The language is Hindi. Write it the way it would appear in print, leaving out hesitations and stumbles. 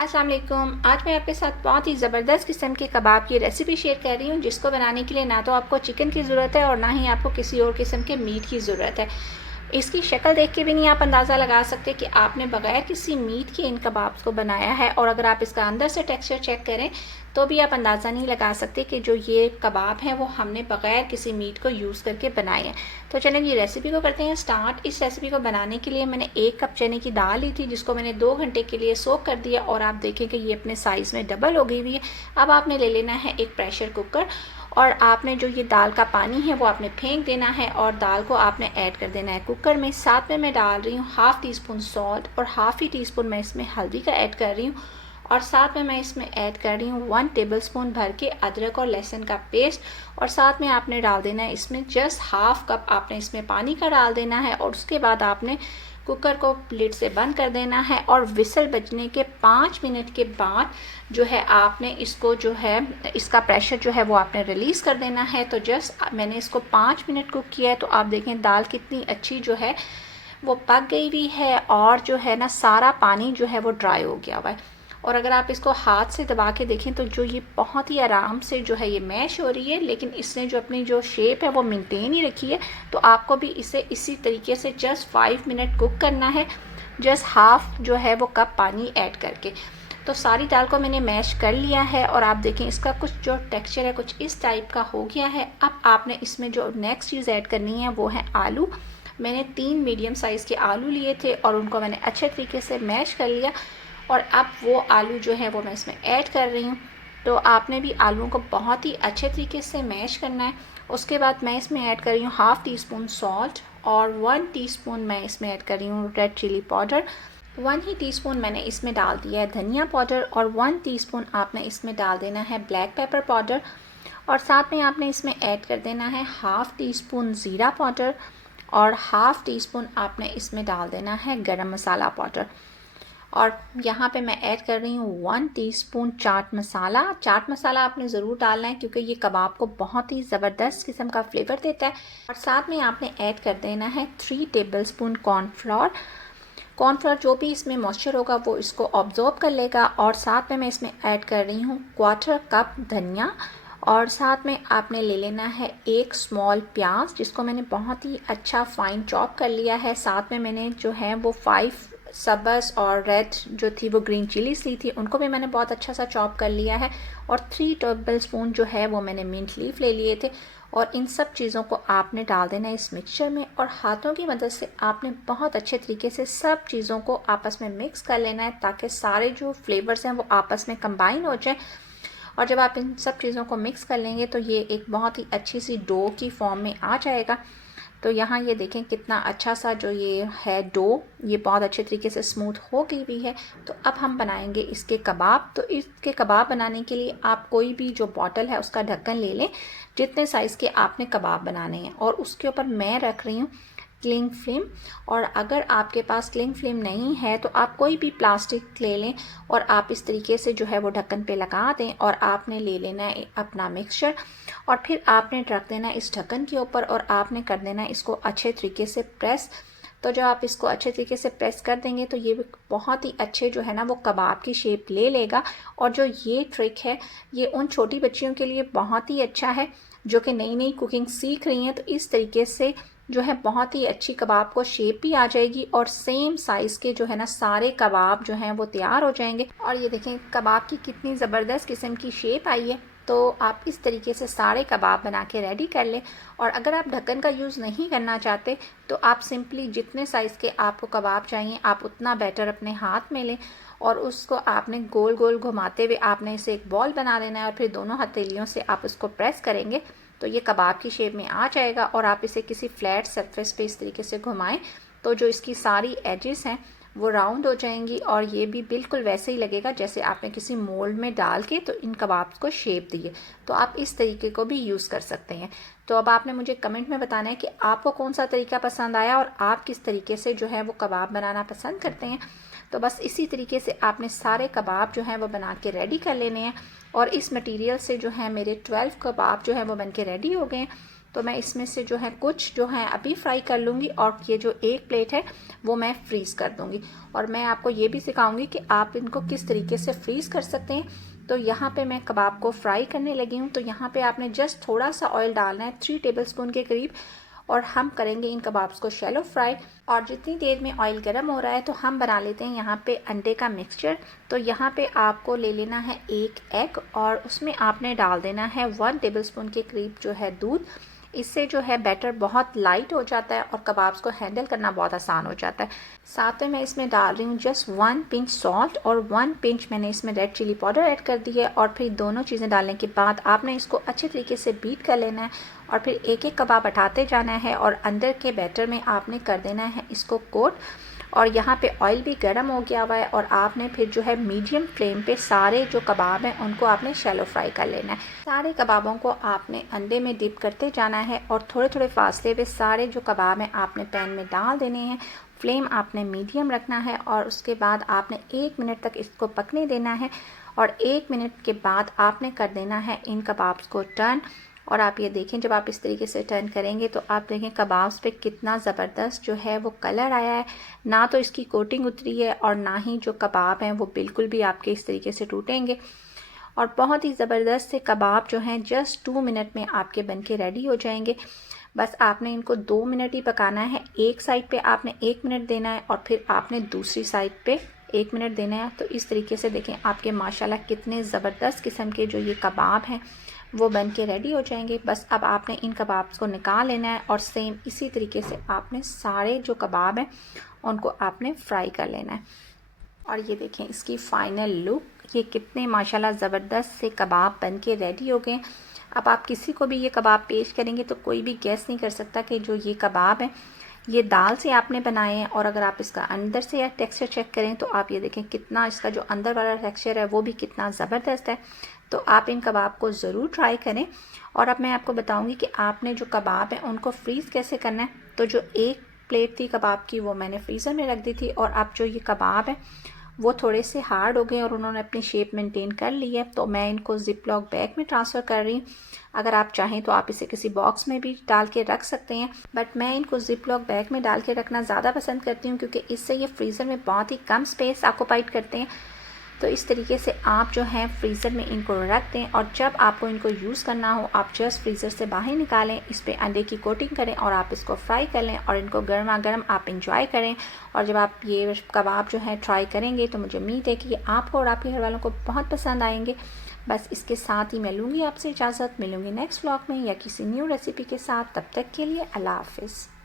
अस्सलाम वालेकुम। आज मैं आपके साथ बहुत ही ज़बरदस्त किस्म के कबाब की रेसिपी शेयर कर रही हूँ, जिसको बनाने के लिए ना तो आपको चिकन की ज़रूरत है और ना ही आपको किसी और किस्म के मीट की ज़रूरत है। इसकी शक्ल देख के भी नहीं आप अंदाज़ा लगा सकते कि आपने बग़ैर किसी मीट के इन कबाब्स को बनाया है, और अगर आप इसका अंदर से टेक्सचर चेक करें तो भी आप अंदाज़ा नहीं लगा सकते कि जो ये कबाब हैं वो हमने बग़ैर किसी मीट को यूज़ करके बनाए हैं। तो चलें जी, रेसिपी को करते हैं स्टार्ट। इस रेसिपी को बनाने के लिए मैंने 1 कप चने की दाल ली थी, जिसको मैंने 2 घंटे के लिए सोक कर दिया, और आप देखें कि ये अपने साइज़ में डबल हो गई हुई है। अब आपने ले लेना है एक प्रेशर कुकर, और आपने जो ये दाल का पानी है वो आपने फेंक देना है, और दाल को आपने ऐड कर देना है कुकर में। साथ में मैं डाल रही हूँ हाफ़ टी स्पून सॉल्ट, और हाफ़ ही टी स्पून मैं इसमें हल्दी का ऐड कर रही हूँ, और साथ में मैं इसमें ऐड कर रही हूँ 1 टेबलस्पून भर के अदरक और लहसुन का पेस्ट, और साथ में आपने डाल देना है इसमें जस्ट हाफ़ कप आपने इसमें पानी का डाल देना है, और उसके बाद आपने कुकर को लिड से बंद कर देना है, और विसल बजने के 5 मिनट के बाद जो है आपने इसको जो है इसका प्रेशर जो है वो आपने रिलीज़ कर देना है। तो जस्ट मैंने इसको 5 मिनट कुक किया है, तो आप देखें दाल कितनी अच्छी जो है वो पक गई हुई है, और जो है ना सारा पानी जो है वो ड्राई हो गया हुआ है। और अगर आप इसको हाथ से दबा के देखें तो जो ये बहुत ही आराम से जो है ये मैश हो रही है, लेकिन इसने जो अपनी जो शेप है वो मेंटेन ही रखी है। तो आपको भी इसे इसी तरीके से जस्ट 5 मिनट कुक करना है, जस्ट हाफ जो है वो कप पानी ऐड करके। तो सारी दाल को मैंने मैश कर लिया है, और आप देखें इसका कुछ जो टेक्सचर है कुछ इस टाइप का हो गया है। अब आपने इसमें जो नेक्स्ट चीज़ ऐड करनी है वो है आलू। मैंने 3 मीडियम साइज़ के आलू लिए थे, और उनको मैंने अच्छे तरीके से मैश कर लिया, और अब वो आलू जो है वो मैं इसमें ऐड कर रही हूँ। तो आपने भी आलूओं को बहुत ही अच्छे तरीके से मैश करना है। उसके बाद मैं इसमें ऐड कर रही हूँ हाफ़ टी स्पून सॉल्ट, और 1 टीस्पून मैं इसमें ऐड कर रही हूँ रेड चिली पाउडर। 1 ही टीस्पून मैंने इसमें डाल दिया है धनिया पाउडर, और 1 टीस्पून आपने इसमें डाल देना है ब्लैक पेपर पाउडर, और साथ में आपने इसमें ऐड कर देना है हाफ़ टी स्पून ज़ीरा पाउडर, और हाफ़ टी स्पून आपने इसमें डाल देना है गरम मसाला पाउडर। और यहाँ पे मैं ऐड कर रही हूँ 1 टीस्पून चाट मसाला। चाट मसाला आपने ज़रूर डालना है, क्योंकि ये कबाब को बहुत ही ज़बरदस्त किस्म का फ्लेवर देता है। और साथ में आपने ऐड कर देना है 3 टेबलस्पून कॉर्नफ्लोर। कॉर्नफ्लोर जो भी इसमें मॉइस्चर होगा वो इसको ऑब्जॉर्ब कर लेगा। और साथ में मैं इसमें ऐड कर रही हूँ 1/4 कप धनिया, और साथ में आपने ले लेना है एक स्मॉल प्याज, जिसको मैंने बहुत ही अच्छा फाइन चॉप कर लिया है। साथ में मैंने जो है वो 5 सब्ज़ और रेड जो थी वो ग्रीन चिलीज ली थी, उनको भी मैंने बहुत अच्छा सा चॉप कर लिया है। और 3 टेबलस्पून जो है वो मैंने मिंट लीफ ले लिए थे, और इन सब चीज़ों को आपने डाल देना है इस मिक्सचर में, और हाथों की मदद से आपने बहुत अच्छे तरीके से सब चीज़ों को आपस में मिक्स कर लेना है, ताकि सारे जो फ्लेवर्स हैं वो आपस में कंबाइन हो जाए। और जब आप इन सब चीज़ों को मिक्स कर लेंगे तो ये एक बहुत ही अच्छी सी डो की फॉर्म में आ जाएगा। तो यहाँ ये देखें कितना अच्छा सा जो ये है डो, ये बहुत अच्छे तरीके से स्मूथ हो गई हुई है। तो अब हम बनाएंगे इसके कबाब। तो इसके कबाब बनाने के लिए आप कोई भी जो बॉटल है उसका ढक्कन ले लें, जितने साइज़ के आपने कबाब बनाने हैं, और उसके ऊपर मैं रख रही हूँ क्लिंग फ्लेम। और अगर आपके पास क्लिंग फ्लेम नहीं है तो आप कोई भी प्लास्टिक ले लें, और आप इस तरीके से जो है वो ढक्कन पे लगा दें, और आपने ले लेना है अपना मिक्सचर, और फिर आपने रख देना इस ढक्कन के ऊपर, और आपने कर देना इसको अच्छे तरीके से प्रेस। तो जब आप इसको अच्छे तरीके से प्रेस कर देंगे तो ये बहुत ही अच्छे जो है ना वो कबाब की शेप ले लेगा। और जो ये ट्रिक है ये उन छोटी बच्चियों के लिए बहुत ही अच्छा है जो कि नई नई कुकिंग सीख रही हैं। तो इस तरीके से जो है बहुत ही अच्छी कबाब को शेप भी आ जाएगी, और सेम साइज़ के जो है ना सारे कबाब जो हैं वो तैयार हो जाएंगे। और ये देखें कबाब की कितनी ज़बरदस्त किस्म की शेप आई है। तो आप इस तरीके से सारे कबाब बना के रेडी कर लें। और अगर आप ढक्कन का यूज़ नहीं करना चाहते तो आप सिंपली जितने साइज़ के आपको कबाब चाहिए आप उतना बैटर अपने हाथ में लें, और उसको आपने गोल गोल घुमाते हुए आपने इसे एक बॉल बना देना है, और फिर दोनों हथेलियों से आप उसको प्रेस करेंगे तो ये कबाब की शेप में आ जाएगा। और आप इसे किसी फ्लैट सरफेस पे इस तरीके से घुमाएं तो जो इसकी सारी एजेस हैं वो राउंड हो जाएंगी, और ये भी बिल्कुल वैसे ही लगेगा जैसे आपने किसी मोल्ड में डाल के तो इन कबाब को शेप दी है। तो आप इस तरीके को भी यूज़ कर सकते हैं। तो अब आपने मुझे कमेंट में बताना है कि आपको कौन सा तरीका पसंद आया, और आप किस तरीके से जो है वो कबाब बनाना पसंद करते हैं। तो बस इसी तरीके से आपने सारे कबाब जो हैं वो बना के रेडी कर लेने हैं। और इस मटेरियल से जो है मेरे 12 कबाब जो है वो बन के रेडी हो गए हैं। तो मैं इसमें से जो है कुछ जो है अभी फ्राई कर लूँगी और ये जो एक प्लेट है वो मैं फ्रीज़ कर दूँगी। और मैं आपको ये भी सिखाऊंगी कि आप इनको किस तरीके से फ्रीज़ कर सकते हैं। तो यहाँ पे मैं कबाब को फ्राई करने लगी हूँ। तो यहाँ पे आपने जस्ट थोड़ा सा ऑयल डालना है, 3 टेबलस्पून के करीब, और हम करेंगे इन कबाब्स को शैलो फ्राई। और जितनी देर में ऑयल गर्म हो रहा है तो हम बना लेते हैं यहाँ पे अंडे का मिक्सचर। तो यहाँ पे आपको ले लेना है एक एग और उसमें आपने डाल देना है 1 टेबलस्पून के करीब जो है दूध। इससे जो है बैटर बहुत लाइट हो जाता है और कबाब्स को हैंडल करना बहुत आसान हो जाता है। साथ में मैं इसमें डाल रही हूँ जस्ट 1 पिंच सॉल्ट और 1 पिंच मैंने इसमें रेड चिली पाउडर ऐड कर दी है। और फिर दोनों चीज़ें डालने के बाद आपने इसको अच्छे तरीके से बीट कर लेना है और फिर एक एक कबाब हटाते जाना है और अंदर के बैटर में आपने कर देना है इसको कोट। और यहाँ पे ऑयल भी गर्म हो गया हुआ है और आपने फिर जो है मीडियम फ्लेम पे सारे जो कबाब हैं उनको आपने शैलो फ्राई कर लेना है। सारे कबाबों को आपने अंडे में डिप करते जाना है और थोड़े थोड़े फासले पे सारे जो कबाब हैं आपने पैन में डाल देने हैं। फ्लेम आपने मीडियम रखना है और उसके बाद आपने 1 मिनट तक इसको पकने देना है। और 1 मिनट के बाद आपने कर देना है इन कबाब्स को टर्न। और आप ये देखें, जब आप इस तरीके से टर्न करेंगे तो आप देखें कबाब्स पे कितना ज़बरदस्त जो है वो कलर आया है। ना तो इसकी कोटिंग उतरी है और ना ही जो कबाब हैं वो बिल्कुल भी आपके इस तरीके से टूटेंगे। और बहुत ही ज़बरदस्त से कबाब जो हैं जस्ट 2 मिनट में आपके बन के रेडी हो जाएंगे। बस आपने इनको 2 मिनट ही पकाना है। एक साइड पे आपने 1 मिनट देना है और फिर आपने दूसरी साइड पे 1 मिनट देना है। तो इस तरीके से देखें आपके माशाल्लाह कितने ज़बरदस्त किस्म के जो ये कबाब हैं वो बन के रेडी हो जाएंगे। बस अब आपने इन कबाब्स को निकाल लेना है और सेम इसी तरीके से आपने सारे जो कबाब हैं उनको आपने फ्राई कर लेना है। और ये देखें इसकी फ़ाइनल लुक, ये कितने माशाल्लाह ज़बरदस्त से कबाब बन के रेडी हो गए। अब आप किसी को भी ये कबाब पेश करेंगे तो कोई भी गैस नहीं कर सकता कि जो ये कबाब हैं ये दाल से आपने बनाए हैं। और अगर आप इसका अंदर से या टेक्सचर चेक करें तो आप ये देखें कितना इसका जो अंदर वाला टेक्सचर है वो भी कितना ज़बरदस्त है। तो आप इन कबाब को ज़रूर ट्राई करें। और अब मैं आपको बताऊंगी कि आपने जो कबाब हैं उनको फ्रीज़ कैसे करना है। तो जो एक प्लेट थी कबाब की वो मैंने फ्रीज़र में रख दी थी और अब जो ये कबाब हैं वो थोड़े से हार्ड हो गए और उन्होंने अपनी शेप मेंटेन कर ली है। तो मैं इनको ज़िप लॉक बैग में ट्रांसफ़र कर रही हूँ। अगर आप चाहें तो आप इसे किसी बॉक्स में भी डाल के रख सकते हैं, बट मैं इनको ज़िप लॉक बैग में डाल के रखना ज़्यादा पसंद करती हूँ क्योंकि इससे ये फ्रीज़र में बहुत ही कम स्पेस ऑक्युपाइड करते हैं। तो इस तरीके से आप जो है फ्रीज़र में इनको रख दें और जब आपको इनको यूज़ करना हो आप जस्ट फ्रीज़र से बाहर निकालें, इस पर अंडे की कोटिंग करें और आप इसको फ्राई कर लें और इनको गर्मा गर्म आप इंजॉय करें। और जब आप ये कबाब जो है ट्राई करेंगे तो मुझे उम्मीद है कि ये आपको और आपके घर वालों को बहुत पसंद आएंगे। बस इसके साथ ही मैं लूँगी आपसे इजाज़त, मिलूँगी नेक्स्ट व्लॉग में या किसी न्यू रेसिपी के साथ। तब तक के लिए अल्लाह हाफ़िज़।